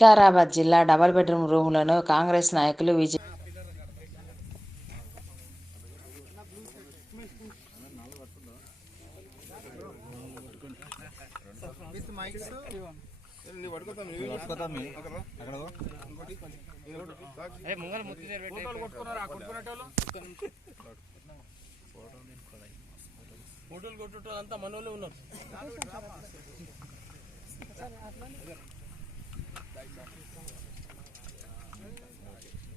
వికారాబాద్ జిల్లా double bedroom రూములను Congress నాయకులు విజయ ఫోటోలు కొట్టుటో అంతా మనోళ్ళు ఉన్నారు.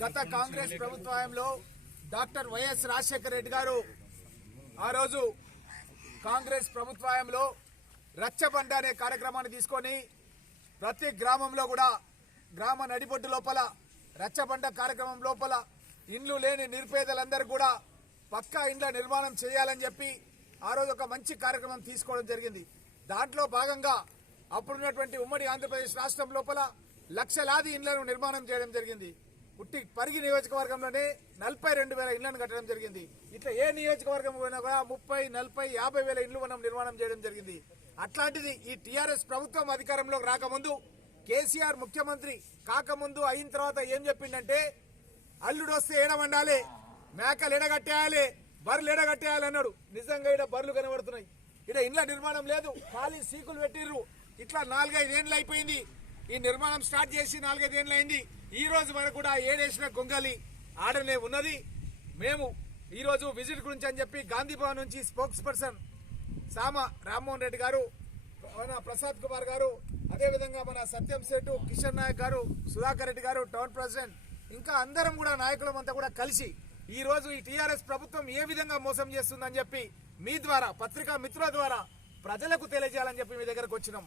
గత కాంగ్రెస్ ప్రభుత్వంలో డాక్టర్ వైఎస్ రాజశేఖర రెడ్డి గారు ఆ రోజు కాంగ్రెస్ ప్రభుత్వంలో రచ్చబండ అనే కార్యక్రమాన్ని తీసుకొని ప్రతి గ్రామంలో కూడా గ్రామ నడిబొడ్డు లోపల రచ్చబండ కార్యక్రమం లోపల ఇండ్లు లేని నిరుపేదలందరూ కూడా పక్కా ఇండ్ల నిర్మాణం చేయాలని చెప్పి ఆ రోజు ఒక మంచి కార్యక్రమం తీసుకోవడం జరిగింది. దాంట్లో భాగంగా అప్పుడున్నటువంటి ఉమ్మడి ఆంధ్రప్రదేశ్ రాష్ట్రం లోపల లక్షలాది ఇండ్లను నిర్మాణం చేయడం జరిగింది. పుట్టి పరిగి నియోజకవర్గంలోనే నలభై రెండు వేల ఇళ్ళను కట్టడం జరిగింది. ఇట్లా ఏ నియోజకవర్గం పోయినా కూడా ముప్పై నలభై యాభై వేల ఇండ్లు మనం నిర్మాణం చేయడం జరిగింది. అట్లాంటిది ఈ టీఆర్ఎస్ ప్రభుత్వం అధికారంలోకి రాకముందు కేసీఆర్ ముఖ్యమంత్రి కాకముందు అయిన తర్వాత ఏం చెప్పిండంటే అల్లుడు వస్తే ఏడమండాలి మేకలు ఎడగట్టేయాలి బర్రెలు ఎడగట్టేయాలి అన్నాడు నిజంగా ఈడ బర్రెలు కనబడుతున్నాయి. ఇక్కడ ఇండ్ల నిర్మాణం లేదు. ఖాళీ సీకులు పెట్టిర్రు. ఇట్లా నాలుగైదు ఏండ్లు అయిపోయింది. ఈ నిర్మాణం స్టార్ట్ చేసి నాలుగైదేండ్లు అయింది. ఈ రోజు వరకు కూడా ఏడేసిన గొంగలి ఆడనే ఉన్నది. మేము ఈరోజు విజిట్ గురించి అని చెప్పి గాంధీ భవన్ నుంచి స్పోక్స్ పర్సన్ సామ రామ్మోహన్ రెడ్డి గారు మన ప్రసాద్ కుమార్ గారు అదేవిధంగా మన సత్యం శెట్టు కిషన్ నాయక్ గారు సుధాకర్ రెడ్డి గారు టౌన్ ప్రెసిడెంట్ ఇంకా అందరం కూడా నాయకులం అంతా కూడా కలిసి ఈ రోజు ఈ టీఆర్ఎస్ ప్రభుత్వం ఏ విధంగా మోసం చేస్తుందని చెప్పి మీ ద్వారా పత్రికా మిత్రుల ద్వారా ప్రజలకు తెలియజేయాలని చెప్పి మీ దగ్గరకు వచ్చినాం.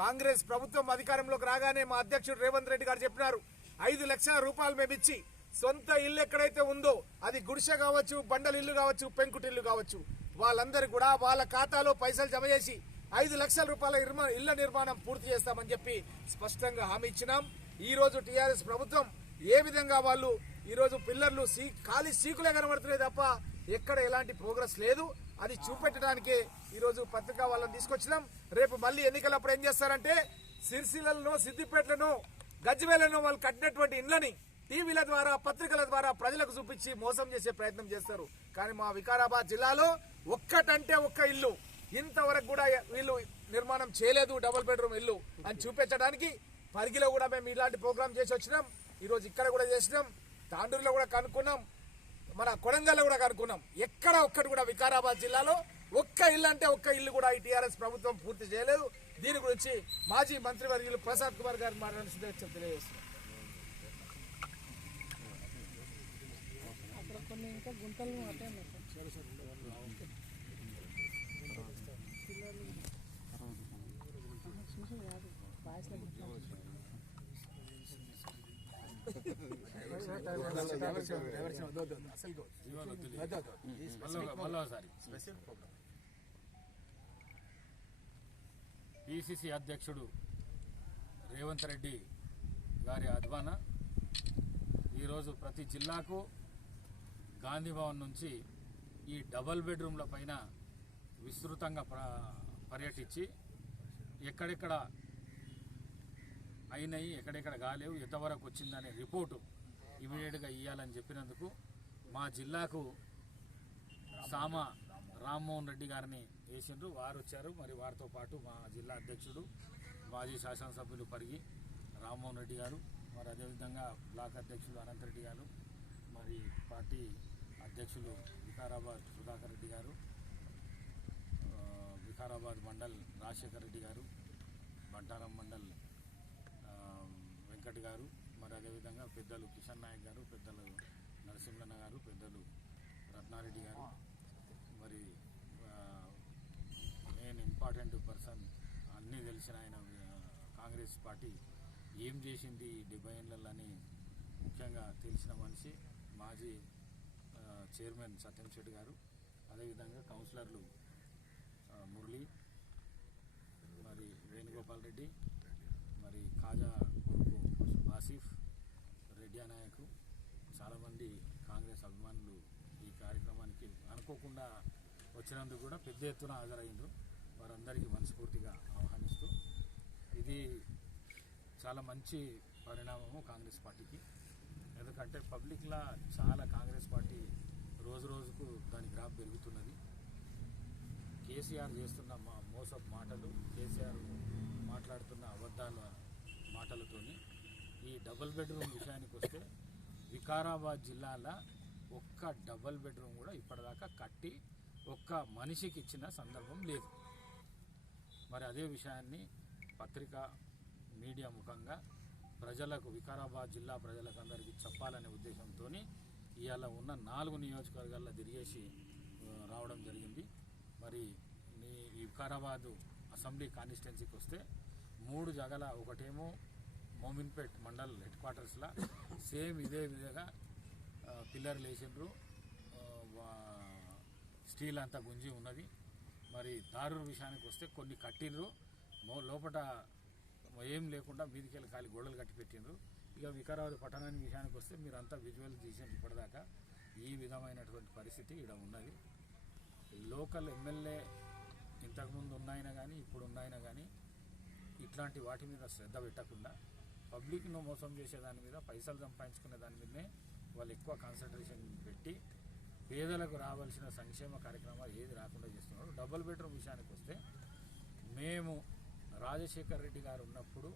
కాంగ్రెస్ ప్రభుత్వం అధికారంలోకి రాగానే మా అధ్యక్షుడు రేవంత్ రెడ్డి గారు చెప్పినారు ఐదు లక్షల రూపాయలు మేము ఇచ్చి సొంత ఇల్లు ఎక్కడైతే ఉందో అది గుడిసె కావచ్చు బండల ఇల్లు కావచ్చు పెంకుటిల్లు కావచ్చు వాళ్ళందరూ కూడా వాళ్ళ ఖాతాలో పైసలు జమ చేసి ఐదు లక్షల రూపాయల ఇళ్ళ నిర్మాణం పూర్తి చేస్తామని చెప్పి స్పష్టంగా హామీ ఇచ్చినాం. ఈ రోజు టీఆర్ఎస్ ప్రభుత్వం ఏ విధంగా వాళ్ళు ఈరోజు పిల్లర్లు సీ ఖాళీ సీకులే కనబడుతున్నాయి తప్ప ఎక్కడ ఎలాంటి ప్రోగ్రెస్ లేదు. అది చూపెట్టడానికి ఈరోజు పత్రికా వాళ్ళని తీసుకొచ్చినాం. రేపు మళ్ళీ ఎన్నికలప్పుడు ఏం చేస్తారంటే సిరిసిలను సిద్దిపేటలను గజ్వేలను వాళ్ళు కట్టినటువంటి ఇండ్లని టీవీల ద్వారా పత్రికల ద్వారా ప్రజలకు చూపించి మోసం చేసే ప్రయత్నం చేస్తారు. కానీ మా వికారాబాద్ జిల్లాలో ఒక్కటంటే ఒక్క ఇల్లు. ఇంతవరకు కూడా వీళ్ళు నిర్మాణం చేయలేదు డబుల్ బెడ్రూమ్ ఇల్లు అని చూపించడానికి. పరిగిలో కూడా మేము ఇలాంటి ప్రోగ్రామ్ చేసి వచ్చినాం. ఈరోజు ఇక్కడ కూడా చేసినాం. తాండూరులో కూడా కనుక్కున్నాం. మన కొడంగల్లో కూడా కనుక్కున్నాం. ఎక్కడ ఒక్కటి కూడా వికారాబాద్ జిల్లాలో ఒక్క ఇల్లు అంటే ఒక్క ఇల్లు కూడా ఈ టీఆర్ఎస్ ప్రభుత్వం పూర్తి చేయలేదు. దీని గురించి మాజీ మంత్రివర్యులు ప్రసాద్ కుమార్ గారు మాట్లాడాల్సిందే తెలియజేస్తున్నారు మళ్ళీ పిసిసి అధ్యక్షుడు రేవంత్ రెడ్డి గారి అధ్వాన ఈరోజు ప్రతి జిల్లాకు గాంధీ భవన్ నుంచి ఈ డబల్ బెడ్రూమ్ల పైన విస్తృతంగా ప్ర- పర్యటించి ఎక్కడెక్కడ అయినాయి ఎక్కడెక్కడ కాలేవు ఎంతవరకు వచ్చిందనే రిపోర్టు ఇమీడియట్గా ఇవ్వాలని చెప్పినందుకు మా జిల్లాకు సామ రామ్మోహన్ రెడ్డి గారిని వేసిండ్రు. వారు వచ్చారు. మరి వారితో పాటు మా జిల్లా అధ్యక్షుడు మాజీ శాసనసభ్యులు పరిగి రామ్మోహన్ రెడ్డి గారు మరి అదేవిధంగా బ్లాక్ అధ్యక్షులు అనంతరెడ్డి గారు మరి పార్టీ అధ్యక్షులు వికారాబాద్ సుధాకర్ రెడ్డి గారు వికారాబాద్ మండల్ రాజశేఖర్ రెడ్డి గారు బంటారం మండల్ వెంకట్ గారు మరి అదేవిధంగా పెద్దలు కిషన్ నాయక్ గారు పెద్దలు నరసింహన్న గారు పెద్దలు రత్నారెడ్డి గారు మరి మెయిన్ ఇంపార్టెంట్ పర్సన్ అన్నీ తెలిసిన ఆయన కాంగ్రెస్ పార్టీ ఏం చేసింది డెబ్బై ఏళ్ళని ముఖ్యంగా తెలిసిన మనిషి మాజీ చైర్మన్ సత్యం శెట్టి గారు అదేవిధంగా కౌన్సిలర్లు మురళి మరి వేణుగోపాల్ రెడ్డి మరి కాజా కొడుకు ఆసిఫ్ మీడియా నాయకులు చాలామంది కాంగ్రెస్ అభిమానులు ఈ కార్యక్రమానికి అనుకోకుండా వచ్చినందుకు కూడా పెద్ద ఎత్తున హాజరైండ్రు వారందరికీ మనస్ఫూర్తిగా ఆహ్వానిస్తూ ఇది చాలా మంచి పరిణామము కాంగ్రెస్ పార్టీకి. ఎందుకంటే పబ్లిక్లా చాలా కాంగ్రెస్ పార్టీ రోజు రోజుకు దాని గ్రాఫ్ పెరుగుతున్నది. కేసీఆర్ చేస్తున్న మా మోసపు మాటలు కేసీఆర్ మాట్లాడుతున్న అబద్ధాల మాటలతోని ఈ డబుల్ బెడ్రూమ్ విషయానికి వస్తే వికారాబాద్ జిల్లాలో ఒక్క డబుల్ బెడ్రూమ్ కూడా ఇప్పటిదాకా కట్టి ఒక్క మనిషికి ఇచ్చిన సందర్భం లేదు. మరి అదే విషయాన్ని పత్రికా మీడియా ముఖంగా ప్రజలకు వికారాబాద్ జిల్లా ప్రజలకు అందరికీ చెప్పాలనే ఉద్దేశంతో ఇవాళ ఉన్న నాలుగు నియోజకవర్గాల్లో తిరిగేసి రావడం జరిగింది. మరి నీ ఈ వికారాబాదు అసెంబ్లీ కాన్స్టిట్యున్సీకి వస్తే మూడు జగల ఒకటేమో మోమిన్పేట్ మండల్ హెడ్ క్వార్టర్స్లో సేమ్ ఇదే విధంగా పిల్లర్ పిల్లర్లు వేసిండ్రు స్టీల్ అంతా గుంజి ఉన్నది. మరి దారుల విషయానికి వస్తే కొన్ని కట్టిండ్రు. లోపల ఏం లేకుండా మీదికెళ్ళి ఖాళీ గోడలు కట్టి పెట్టిండ్రు. ఇక వికారాబాద్ పట్టణానికి విషయానికి వస్తే మీరంతా విజువల్ తీసిండ్రు ఇప్పటిదాకా. ఈ విధమైనటువంటి పరిస్థితి ఇక్కడ ఉన్నది. లోకల్ ఎమ్మెల్యే ఇంతకుముందు ఉన్నాయినా కానీ ఇప్పుడు ఉన్నాయినా కానీ ఇట్లాంటి వాటి మీద శ్రద్ధ పెట్టకుండా పబ్లిక్ను మోసం చేసే దాని మీద పైసలు సంపాదించుకునే దాని మీదనే వాళ్ళు ఎక్కువ కాన్సన్ట్రేషన్ పెట్టి పేదలకు రావాల్సిన సంక్షేమ కార్యక్రమాలు ఏది రాకుండా చేస్తున్నారు. డబుల్ బెడ్రూమ్ విషయానికి వస్తే మేము రాజశేఖర్ రెడ్డి గారు ఉన్నప్పుడు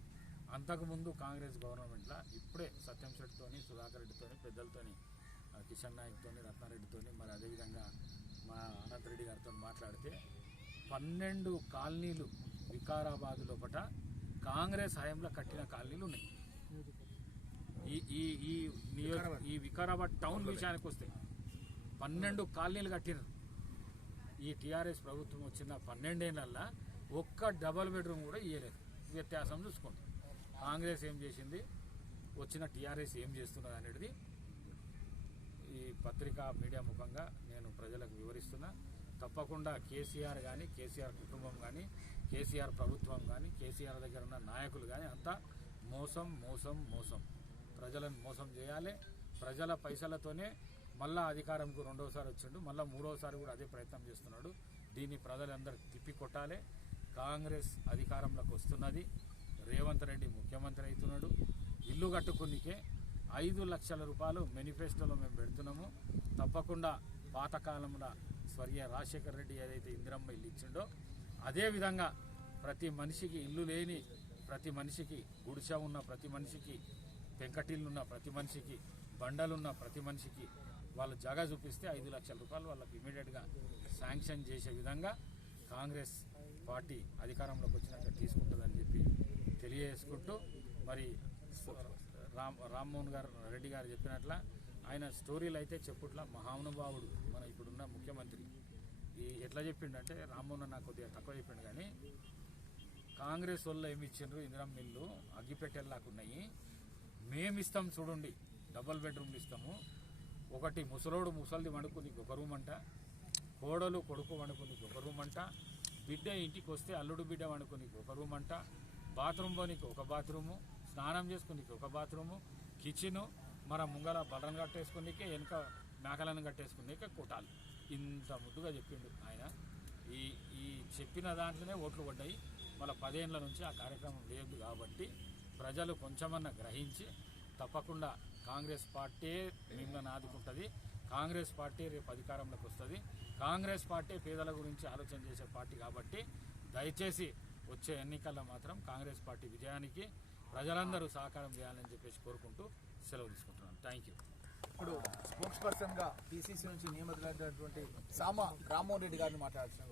అంతకుముందు కాంగ్రెస్ గవర్నమెంట్లో ఇప్పుడే సత్యం శెట్టితోని సుధాకర్ రెడ్డితోని పెద్దలతోని కిషన్ నాయక్తోని రత్నారెడ్డితోని మరి అదేవిధంగా మా అనంత్ రెడ్డి గారితో మాట్లాడితే పన్నెండు కాలనీలు వికారాబాద్ లోపల కాంగ్రెస్ హయాంలో కట్టిన కాలనీలు ఉన్నాయి. ఈ ఈ ఈ ఈ వికారాబాద్ టౌన్ విషయానికి వస్తే పన్నెండు కాలనీలు కట్టినారు ఈ టీఆర్ఎస్ ప్రభుత్వం వచ్చిన పన్నెండేళ్ళల్లా ఒక్క డబల్ బెడ్రూమ్ కూడా ఇయ్యలేదు. వ్యత్యాసం చూసుకోండి. కాంగ్రెస్ ఏం చేసింది? వచ్చిన టీఆర్ఎస్ ఏం చేస్తున్నది అనేది ఈ పత్రికా మీడియా ముఖంగా నేను ప్రజలకు వివరిస్తున్నా. తప్పకుండా కేసీఆర్ కానీ కేసీఆర్ కుటుంబం కానీ కేసీఆర్ ప్రభుత్వం కానీ కేసీఆర్ దగ్గర ఉన్న నాయకులు కానీ అంతా మోసం మోసం మోసం. ప్రజలను మోసం చేయాలి. ప్రజల పైసలతోనే మళ్ళా అధికారంకు రెండోసారి వచ్చిండు. మళ్ళీ మూడోసారి కూడా అదే ప్రయత్నం చేస్తున్నాడు. దీన్ని ప్రజలందరూ తిప్పి కొట్టాలి కాంగ్రెస్ అధికారంలోకి వస్తున్నది. రేవంత్ రెడ్డి ముఖ్యమంత్రి అవుతున్నాడు. ఇల్లు కట్టుకునికే ఐదు లక్షల రూపాయలు మేనిఫెస్టోలో మేము పెడుతున్నాము. తప్పకుండా పాతకాలంలో స్వర్గీయ రాజశేఖర్ రెడ్డి ఏదైతే ఇందిరమ్మ ఇల్లు ఇచ్చిండో అదే విధంగా ప్రతి మనిషికి ఇల్లు లేని ప్రతి మనిషికి గుడిసె ఉన్న ప్రతి మనిషికి పెంకటిల్లున్న ప్రతి మనిషికి బండలున్న ప్రతి మనిషికి వాళ్ళు జగ చూపిస్తే ఐదు లక్షల రూపాయలు వాళ్ళకి ఇమీడియట్గా శాంక్షన్ చేసే విధంగా కాంగ్రెస్ పార్టీ అధికారంలోకి వచ్చినాక తీసుకుంటుందని చెప్పి తెలియజేసుకుంటూ మరి రామ్ రామ్మోహన్ గారు రెడ్డి గారు చెప్పినట్ల ఆయన స్టోరీలు అయితే చెప్పుట్ల మహానుభావుడు మన ఇప్పుడున్న ముఖ్యమంత్రి. ఈ ఎట్లా చెప్పిండంటే రామ్మోహన్ నాకు కొద్దిగా తక్కువ చెప్పిండు కానీ కాంగ్రెస్ వాళ్ళు ఏమి ఇచ్చిండ్రు ఇందిరా మిల్లు అగ్గిపెట్టెల్లాకున్నాయి మేమిస్తాం చూడండి డబల్ బెడ్రూమ్లు ఇస్తాము. ఒకటి ముసలోడు ముసలిది వండుకు నీకు ఒక రూమ్ అంట. కోడలు కొడుకు వండుకు నీకు ఒక రూమ్ అంట. బిడ్డ ఇంటికి వస్తే అల్లుడు బిడ్డ వండుకు నీకు ఒక రూమ్ అంట. బాత్రూమ్లో నీకు ఒక బాత్రూము స్నానం చేసుకునికి ఒక బాత్రూము. కిచెను మన ముంగల బటన్ కట్టేసుకునికే వెనుక మేకలను కట్టేసుకునికే కుటాలు. ఇంత ముద్దుగా చెప్పిండు ఆయన. ఈ ఈ చెప్పిన దాంట్లోనే ఓట్లు పడ్డాయి. మళ్ళీ పదేళ్ళ నుంచి ఆ కార్యక్రమం లేదు కాబట్టి ప్రజలు కొంచెమన్నా గ్రహించి తప్పకుండా కాంగ్రెస్ పార్టీ మిమ్మల్ని ఆదుకుంటుంది. కాంగ్రెస్ పార్టీ రేపు అధికారంలోకి వస్తుంది. కాంగ్రెస్ పార్టీ పేదల గురించి ఆలోచన చేసే పార్టీ కాబట్టి దయచేసి వచ్చే ఎన్నికల్లో మాత్రం కాంగ్రెస్ పార్టీ విజయానికి ప్రజలందరూ సహకారం చేయాలని చెప్పేసి కోరుకుంటూ సెలవు తీసుకుంటున్నాను. థ్యాంక్ యూ ఇప్పుడు స్పోక్స్ పర్సన్గా పిసిసి నుంచి నియమితులైనటువంటి సామ రామ్మోహన్ రెడ్డి గారిని మాట్లాడాల్సిన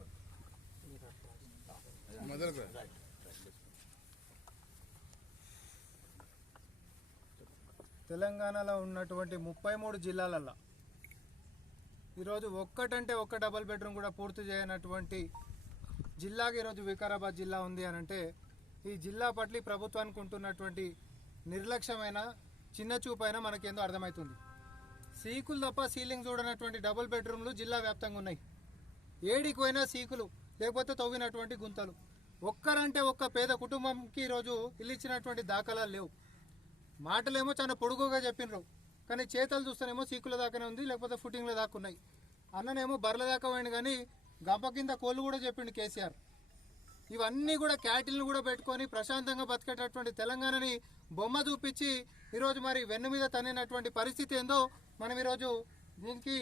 తెలంగాణలో ఉన్నటువంటి ముప్పై మూడు జిల్లాలల్లో ఈరోజు ఒక్కటంటే ఒక్క డబల్ బెడ్రూమ్ కూడా పూర్తి చేయనటువంటి జిల్లాగా ఈరోజు వికారాబాద్ జిల్లా ఉంది అని అంటే ఈ జిల్లా పట్ల ప్రభుత్వానికి ఉంటున్నటువంటి నిర్లక్ష్యమైన చిన్న చూపైన మనకేందో అర్థమవుతుంది. సీకులు తప్ప సీలింగ్ చూడనటువంటి డబుల్ బెడ్రూమ్లు జిల్లా వ్యాప్తంగా ఉన్నాయి. ఏడికి పోయినా సీకులు లేకపోతే తవ్వినటువంటి గుంతలు. ఒక్కరంటే ఒక్క పేద కుటుంబంకి ఈరోజు ఇల్లు ఇచ్చినటువంటి దాఖలాలు లేవు. మాటలేమో చాలా పొడుగుగా చెప్పినరు కానీ చేతలు చూస్తేనేమో సీకుల దాకానే ఉంది లేకపోతే ఫుటింగ్ల దాకా ఉన్నాయి. అన్ననేమో బర్రెల దాకా పోయింది కానీ గంప కింద కోళ్ళు కూడా చెప్పిండు కేసీఆర్. ఇవన్నీ కూడా క్యాటిల్ని కూడా పెట్టుకొని ప్రశాంతంగా బతికేటటువంటి తెలంగాణని బొమ్మ చూపించి ఈరోజు మరి వెన్ను మీద తన్నినటువంటి పరిస్థితి ఏందో మనం ఈరోజు దీనికి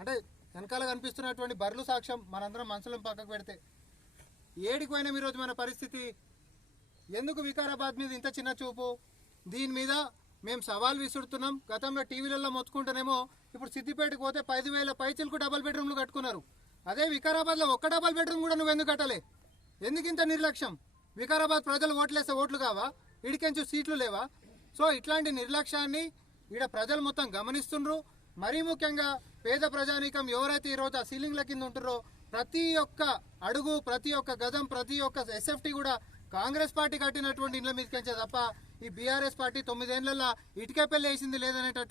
అంటే వెనకాల కనిపిస్తున్నటువంటి బర్రెలు సాక్ష్యం మనందరం మనసులను పక్కకు పెడితే. ఏడికి పోయినాం ఈరోజు మన పరిస్థితి? ఎందుకు వికారాబాద్ మీద ఇంత చిన్న చూపు? దీని మీద మేము సవాల్ విసురుతున్నాం. గతంలో టీవీలలో మొత్తుకుంటేనేమో ఇప్పుడు సిద్దిపేటకు పోతే పది వేల పైచిలకు డబల్ బెడ్రూమ్లు కట్టుకున్నారు. అదే వికారాబాద్లో ఒక్క డబల్ బెడ్రూమ్ కూడా నువ్వు ఎందుకు కట్టలే? ఎందుకు ఇంత నిర్లక్ష్యం? వికారాబాద్ ప్రజలు ఓట్లేస్తే ఓట్లు కావా? ఇడికెంచు సీట్లు లేవా? సో ఇట్లాంటి నిర్లక్ష్యాన్ని ఈడ ప్రజలు మొత్తం గమనిస్తుండ్రు. మరీ ముఖ్యంగా పేద ప్రజానీకం ఎవరైతే ఈరోజు ఆ సీలింగ్ల కింద ఉంటురో ప్రతి ఒక్క అడుగు ప్రతి ఒక్క గజం ప్రతి ఒక్క ఎస్ఎఫ్టీ కూడా కాంగ్రెస్ పార్టీ కట్టినటువంటి ఇండ్ల మీదకించే తప్ప ఈ బీఆర్ఎస్ పార్టీ తొమ్మిదేళ్ళలో ఇటుక పెళ్ళి వేసింది లేదనేటట్టు